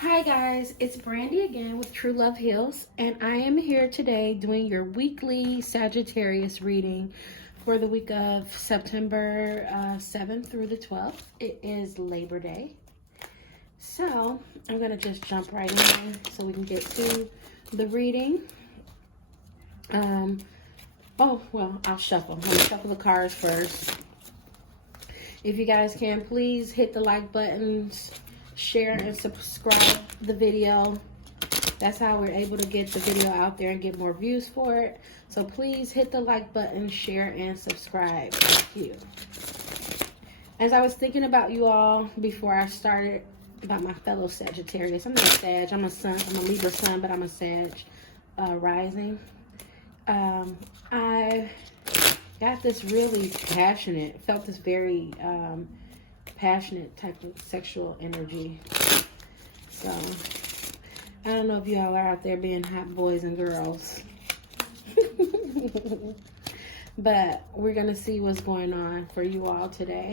Hi guys, it's Brandy again with True Love Heals, and I am here today doing your weekly Sagittarius reading for the week of September 7th through the 12th. It is Labor Day. So I'm going to just jump right in so we can get to the reading. I'll shuffle. I'm going to shuffle the cards first. If you guys can, please hit the like buttons, share and subscribe the video. That's how we're able to get the video out there and get more views for it. So please hit the like button, share and subscribe. Thank you. As I was thinking about you all before I started, about my fellow Sagittarius. I'm not a Sag, I'm a Libra sun, but I'm a Sag rising. I got this really passionate, felt this very passionate type of sexual energy. So I don't know if y'all are out there being hot boys and girls. But we're going to see what's going on for you all today.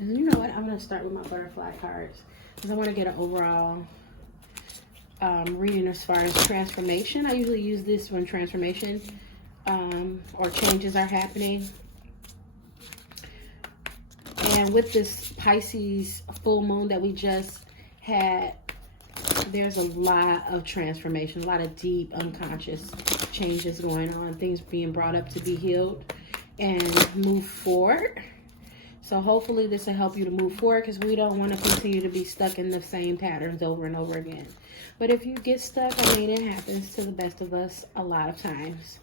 And you know what? I'm going to start with my butterfly cards because I want to get an overall reading as far as transformation. I usually use this when transformation or changes are happening. And with this Pisces full moon that we just had, there's a lot of transformation, a lot of deep unconscious changes going on, things being brought up to be healed and move forward. So hopefully this will help you to move forward, because we don't want to continue to be stuck in the same patterns over and over again. But if you get stuck, I mean, it happens to the best of us a lot of times.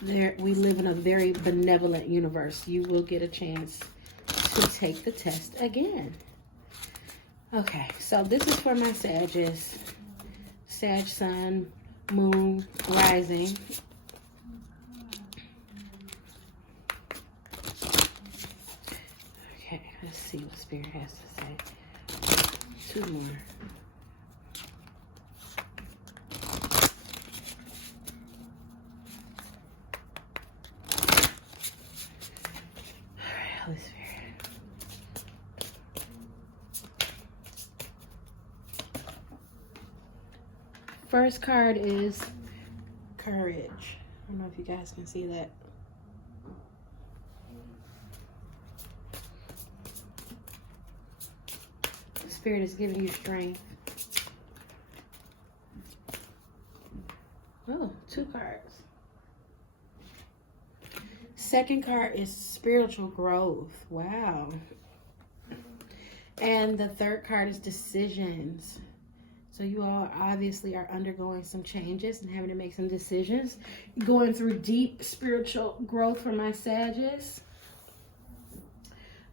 We live in a very benevolent universe. You will get a chance to take the test again. Okay, so this is for my Sagittarius, Sag Sun, Moon, Rising. Okay, let's see what Spirit has to say. Two more. Holy Spirit. First card is Courage. I don't know if you guys can see that. Spirit is giving you strength. Oh, two cards. Second card is spiritual growth. Wow. And the third card is decisions. So you all obviously are undergoing some changes and having to make some decisions. Going through deep spiritual growth for my Sagittarius.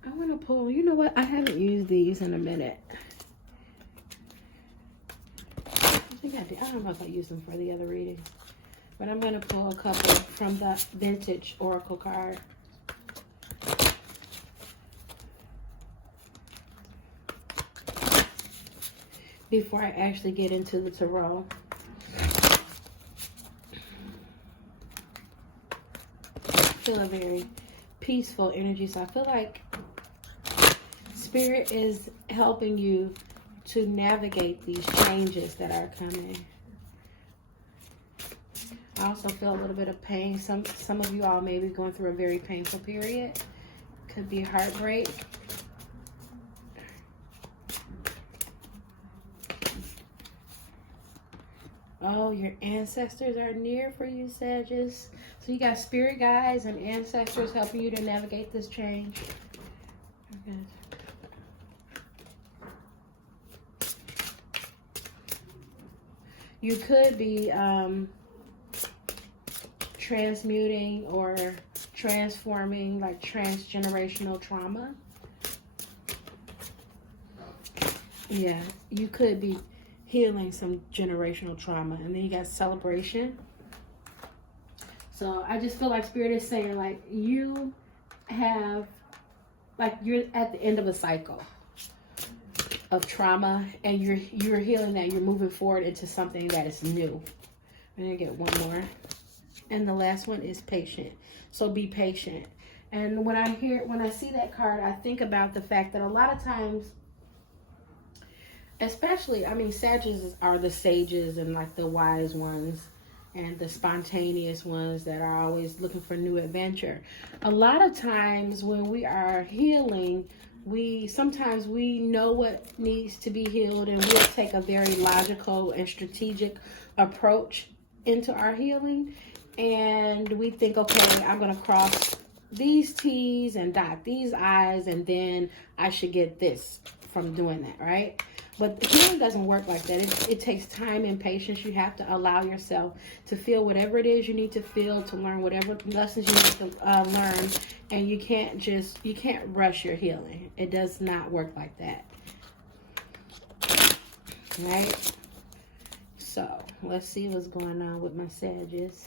I want to pull, you know what? I haven't used these in a minute. I think I did. I don't know if I used them for the other reading. But I'm going to pull a couple from the Vintage Oracle card. Before I actually get into the tarot. I feel a very peaceful energy. So I feel like Spirit is helping you to navigate these changes that are coming. I also feel a little bit of pain. Some of you all may be going through a very painful period. Could be heartbreak. Oh, your ancestors are near for you, Sagittarius. So you got spirit guides and ancestors helping you to navigate this change. Okay. You could be transmuting or transforming, like transgenerational trauma. Yeah, you could be healing some generational trauma. And then you got celebration. So I just feel like Spirit is saying, like, you have, like, you're at the end of a cycle of trauma, and you're healing that. You're moving forward into something that is new. I'm gonna get one more. And the last one is patient. So be patient. And when I see that card, I think about the fact that a lot of times, especially, I mean, Sagittarius are the sages and like the wise ones and the spontaneous ones that are always looking for new adventure. A lot of times when we are healing, sometimes we know what needs to be healed, and we'll take a very logical and strategic approach into our healing. And we think, okay, I'm going to cross these T's and dot these I's, and then I should get this from doing that, right? But healing doesn't work like that. It takes time and patience. You have to allow yourself to feel whatever it is you need to feel, to learn whatever lessons you need to learn. And you can't rush your healing. It does not work like that. Right? So, let's see what's going on with my Sagittarius.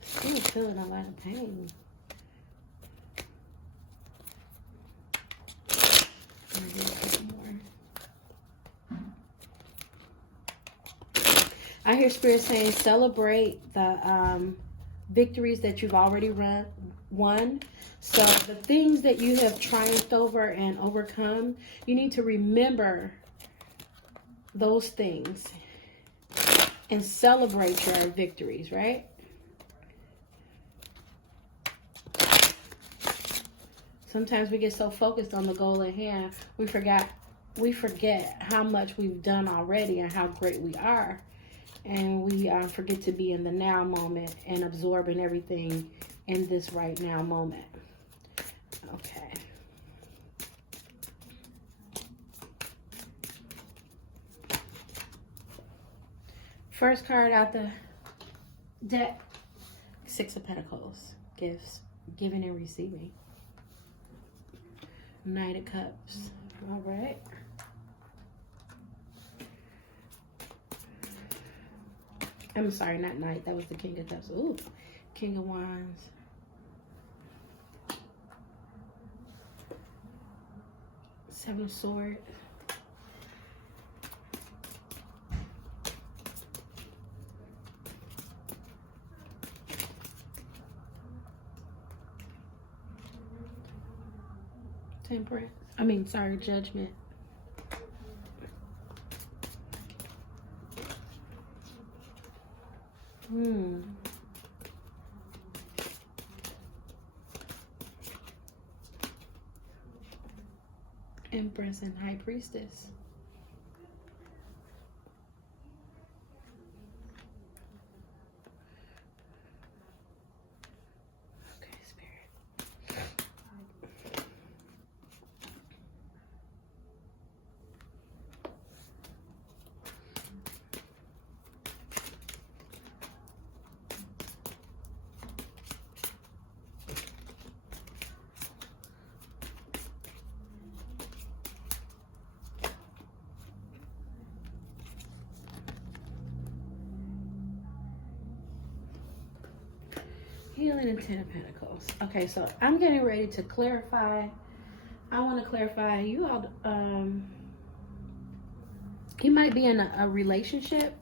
Still feeling a lot of pain. I hear Spirit saying celebrate the victories that you've already won. So the things that you have triumphed over and overcome, you need to remember those things and celebrate your victories, right? Sometimes we get so focused on the goal at hand, we forget how much we've done already and how great we are. And we forget to be in the now moment and absorbing everything in this right now moment. Okay. First card out the deck, Six of Pentacles. Gifts, giving and receiving. Knight of Cups. All right. I'm sorry, not Knight. That was the King of Cups. Ooh, King of Wands. Seven of Swords. Temperance. Judgment. Empress and High Priestess. Okay, Spirit. Healing and Ten of Pentacles. Okay, so I'm getting ready to clarify. I want to clarify. You all, you might be in a relationship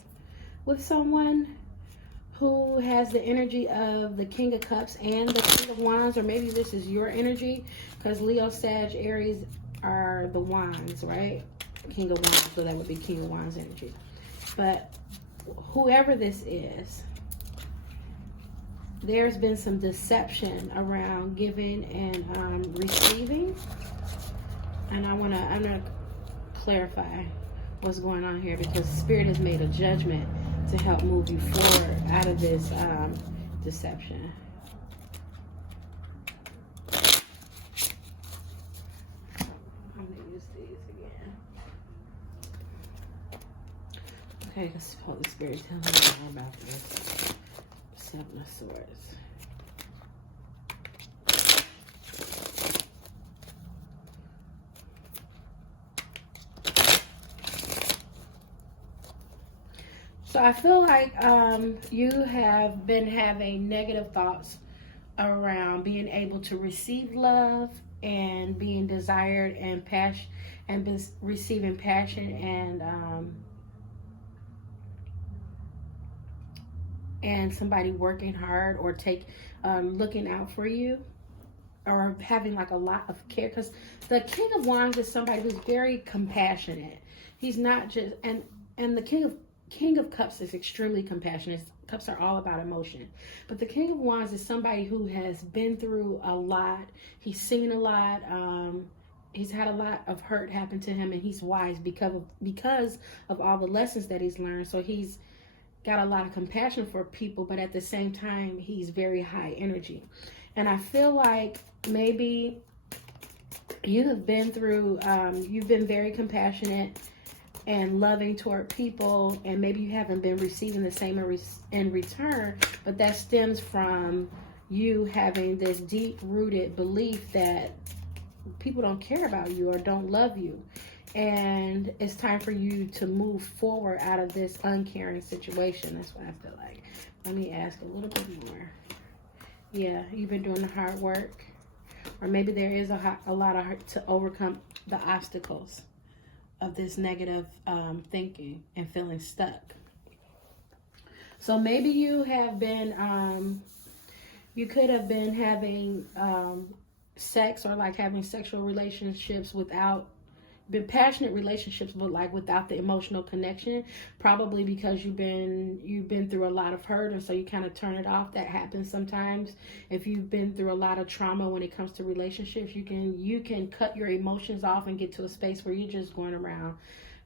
with someone who has the energy of the King of Cups and the King of Wands, or maybe this is your energy, because Leo, Sag, Aries are the Wands, right? King of Wands, so that would be King of Wands energy. But whoever this is, there's been some deception around giving and receiving, and I'm gonna clarify what's going on here, because Spirit has made a judgment to help move you forward out of this deception. I'm gonna use these again. Okay, let's hold the Spirit. Tell me more about this. Seven of Swords. So I feel like you have been having negative thoughts around being able to receive love and being desired and passion, and receiving passion and somebody working hard or looking out for you, or having like a lot of care, because the King of Wands is somebody who's very compassionate. He's not just, and the King of Cups is extremely compassionate. Cups are all about emotion, but the King of Wands is somebody who has been through a lot. He's seen a lot. He's had a lot of hurt happen to him, and he's wise because of all the lessons that he's learned. So he's got a lot of compassion for people, but at the same time, he's very high energy. And I feel like maybe you have been through, you've been very compassionate and loving toward people, and maybe you haven't been receiving the same in return, but that stems from you having this deep-rooted belief that people don't care about you or don't love you. And it's time for you to move forward out of this uncaring situation. That's what I feel like. Let me ask a little bit more. Yeah, you've been doing the hard work. Or maybe there is a lot of hurt to overcome the obstacles of this negative thinking and feeling stuck. So maybe you have been, you could have been having sex, or like having sexual relationships been passionate relationships, but like without the emotional connection, probably because you've been through a lot of hurt, and so you kind of turn it off. That happens sometimes. If you've been through a lot of trauma when it comes to relationships, you can cut your emotions off and get to a space where you're just going around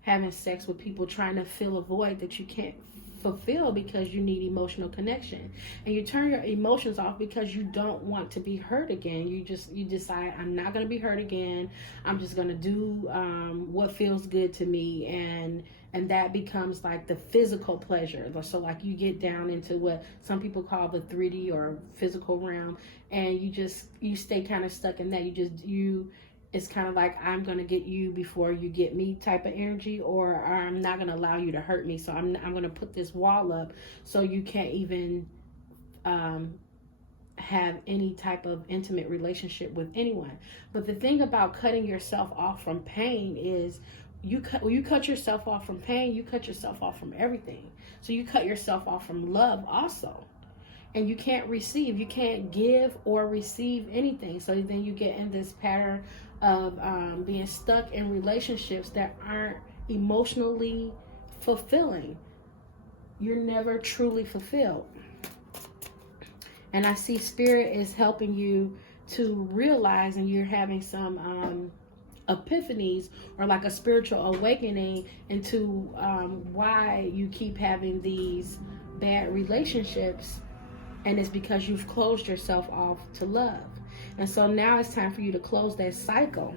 having sex with people, trying to fill a void that you can't fulfill because you need emotional connection. And you turn your emotions off because you don't want to be hurt again. You decide, I'm not going to be hurt again. I'm just going to do what feels good to me, and that becomes like the physical pleasure. So like you get down into what some people call the 3D or physical realm, and you stay kind of stuck in that. It's kind of like, I'm going to get you before you get me type of energy, or I'm not going to allow you to hurt me. So I'm going to put this wall up so you can't even have any type of intimate relationship with anyone. But the thing about cutting yourself off from pain is you cut yourself off from pain, you cut yourself off from everything. So you cut yourself off from love also. And you can't give or receive anything. So then you get in this pattern of being stuck in relationships that aren't emotionally fulfilling. You're never truly fulfilled. And I see Spirit is helping you to realize, and you're having some epiphanies, or like a spiritual awakening into why you keep having these bad relationships. And it's because you've closed yourself off to love. And so now it's time for you to close that cycle.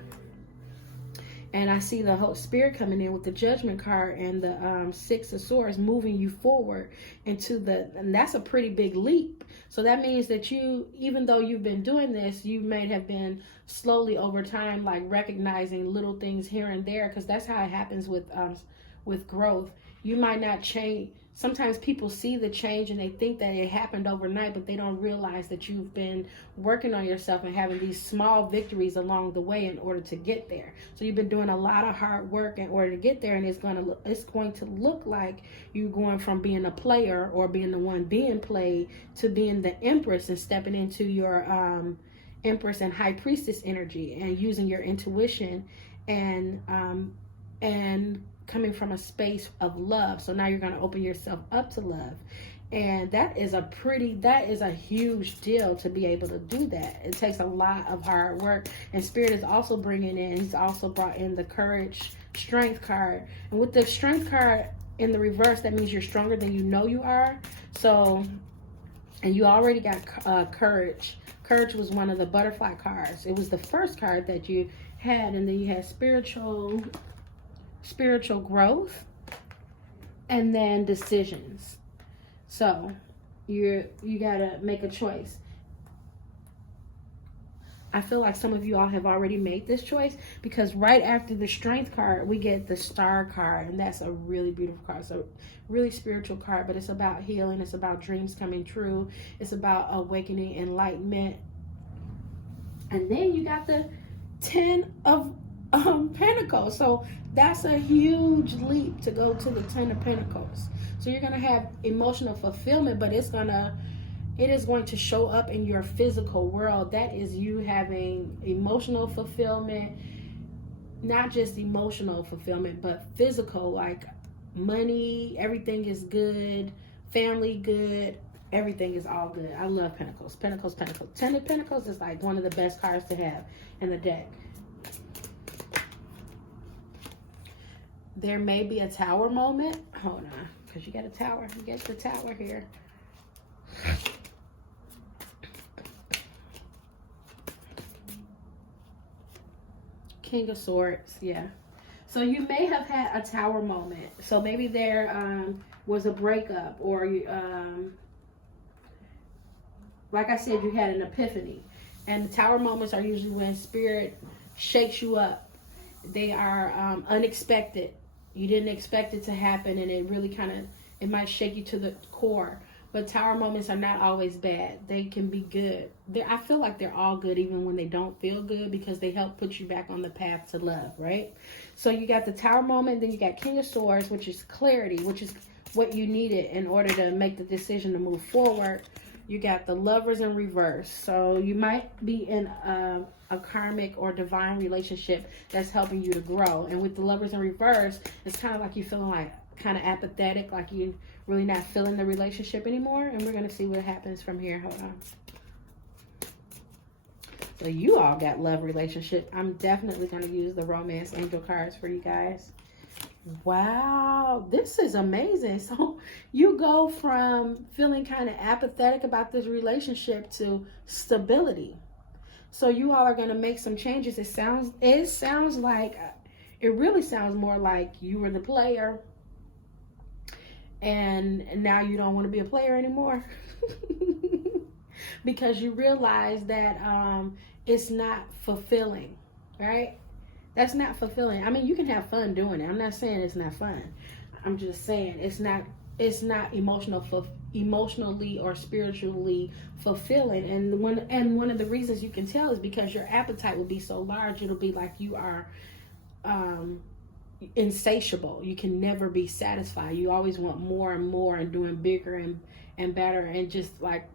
And I see the Holy Spirit coming in with the Judgment card and the Six of Swords, moving you forward and that's a pretty big leap. So that means that even though you've been doing this, you may have been slowly over time, like recognizing little things here and there, because that's how it happens with growth. You might not change. Sometimes people see the change and they think that it happened overnight, but they don't realize that you've been working on yourself and having these small victories along the way in order to get there. So you've been doing a lot of hard work in order to get there, and it's going to look like you're going from being a player or being the one being played to being the Empress and stepping into your Empress and High Priestess energy and using your intuition and coming from a space of love. So now you're going to open yourself up to love. And that is a huge deal to be able to do that. It takes a lot of hard work. And Spirit is also he's also brought in the Courage, Strength card. And with the Strength card in the reverse, that means you're stronger than you know you are. So, and you already got Courage. Courage was one of the butterfly cards. It was the first card that you had. And then you had spiritual growth, and then decisions. So you gotta make a choice. I feel like some of you all have already made this choice, because right after the Strength card, we get the Star card, and that's a really beautiful card. So really spiritual card, but it's about healing. It's about dreams coming true. It's about awakening, enlightenment. And then you got the 10 of Pentacles. So that's a huge leap to go to the 10 of Pentacles. So you're going to have emotional fulfillment, but it is going to show up in your physical world. That is you having emotional fulfillment, not just emotional fulfillment, but physical, like money, everything is good, family good, everything is all good. I love Pentacles. Pentacles. Ten of Pentacles is like one of the best cards to have in the deck. There may be a Tower moment. Hold on, because you got a Tower. You get the Tower here. King of Swords, yeah. So you may have had a Tower moment. So maybe there was a breakup, or you, like I said, you had an epiphany. And the Tower moments are usually when Spirit shakes you up. They are unexpected. You didn't expect it to happen, and it really it might shake you to the core. But Tower moments are not always bad. They can be good. I feel like they're all good even when they don't feel good, because they help put you back on the path to love, right? So you got the Tower moment, then you got King of Swords, which is clarity, which is what you needed in order to make the decision to move forward. You got the Lovers in reverse. So you might be in a karmic or divine relationship that's helping you to grow. And with the Lovers in reverse, it's kind of like you feeling like kind of apathetic, like you really not feeling the relationship anymore. And we're going to see what happens from here. Hold on. So you all got love relationship. I'm definitely going to use the romance angel cards for you guys. Wow, this is amazing. So you go from feeling kind of apathetic about this relationship to stability. So you all are going to make some changes. It sounds like, it really sounds more like you were the player and now you don't want to be a player anymore. Because you realize that it's not fulfilling, right? That's not fulfilling. I mean, you can have fun doing it. I'm not saying it's not fun. I'm just saying it's not emotionally or spiritually fulfilling. And one of the reasons you can tell is because your appetite will be so large. It'll be like you are insatiable. You can never be satisfied. You always want more and more, and doing bigger and better, and just like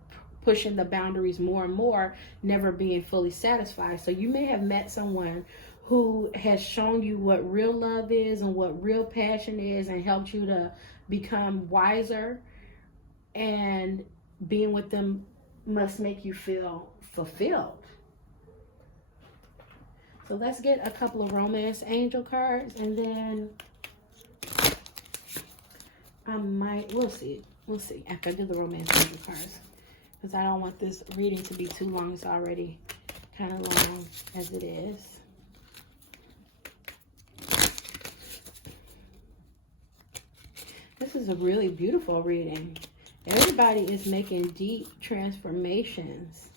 pushing the boundaries more and more, never being fully satisfied. So you may have met someone who has shown you what real love is and what real passion is, and helped you to become wiser, and being with them must make you feel fulfilled. So let's get a couple of romance angel cards, and then we'll see after I do the romance angel cards, because I don't want this reading to be too long. It's already kind of long as it is. This is a really beautiful reading. Everybody is making deep transformations.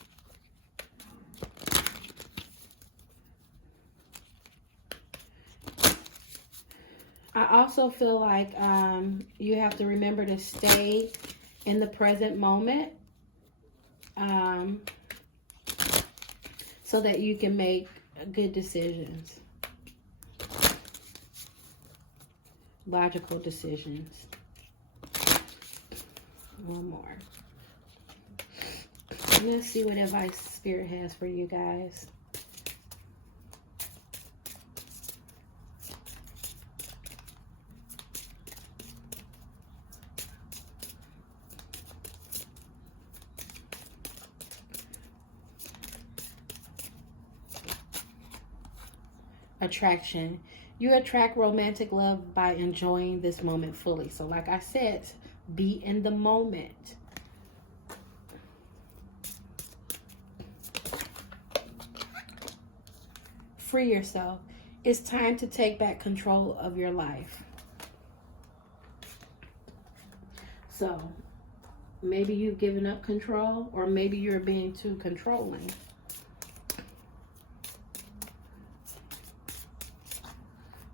I also feel like you have to remember to stay in the present moment so that you can make good decisions, logical decisions. One more. Let's see what advice Spirit has for you guys. Attraction. You attract romantic love by enjoying this moment fully. So like I said, be in the moment. Free yourself. It's time to take back control of your life. So maybe you've given up control, or maybe you're being too controlling.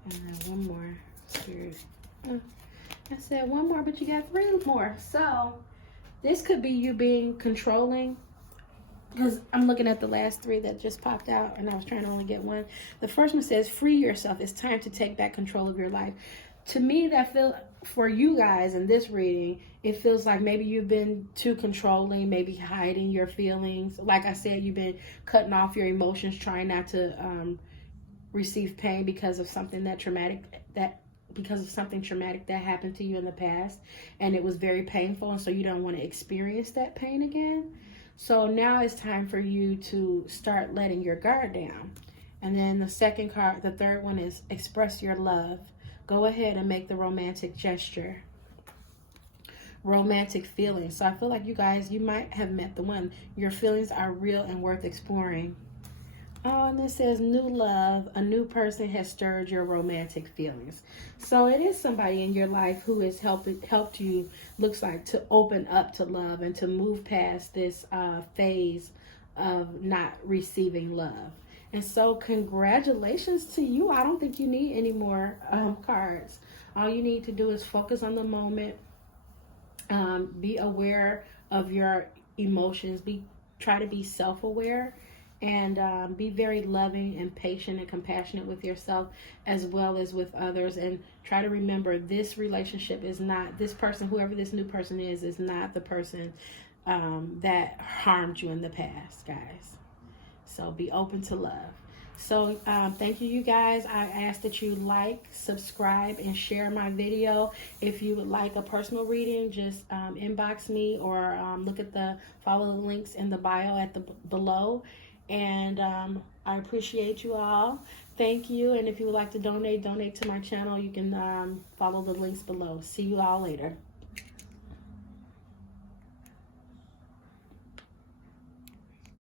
And then one more, Spirit. I said one more, but you got 3 more. So this could be you being controlling, because I'm looking at the last 3 that just popped out, and I was trying to only get one. The first one says, free yourself. It's time to take back control of your life. to me, that feel for you guys in this reading, it feels like maybe you've been too controlling, maybe hiding your feelings. Like I said, you've been cutting off your emotions, trying not to receive pain because of something traumatic that happened to you in the past, and it was very painful, and so you don't want to experience that pain again. So now it's time for you to start letting your guard down. And then the third one is express your love. Go ahead and make the romantic gesture. Romantic feelings. So I feel like you guys, you might have met the one. Your feelings are real and worth exploring. Oh, and this says new love. A new person has stirred your romantic feelings. So it is somebody in your life who has helped you, looks like, to open up to love and to move past this phase of not receiving love. And so congratulations to you. I don't think you need any more cards. All you need to do is focus on the moment. Be aware of your emotions. Try to be self-aware, and be very loving and patient and compassionate with yourself as well as with others. And try to remember, this relationship is not, this person, whoever this new person is not the person that harmed you in the past, guys. So be open to love. So thank you guys. I ask that you like, subscribe, and share my video. If you would like a personal reading, just inbox me, or follow the links in the bio below. And I appreciate you all. Thank you. And if you would like to donate to my channel, you can follow the links below. See you all later.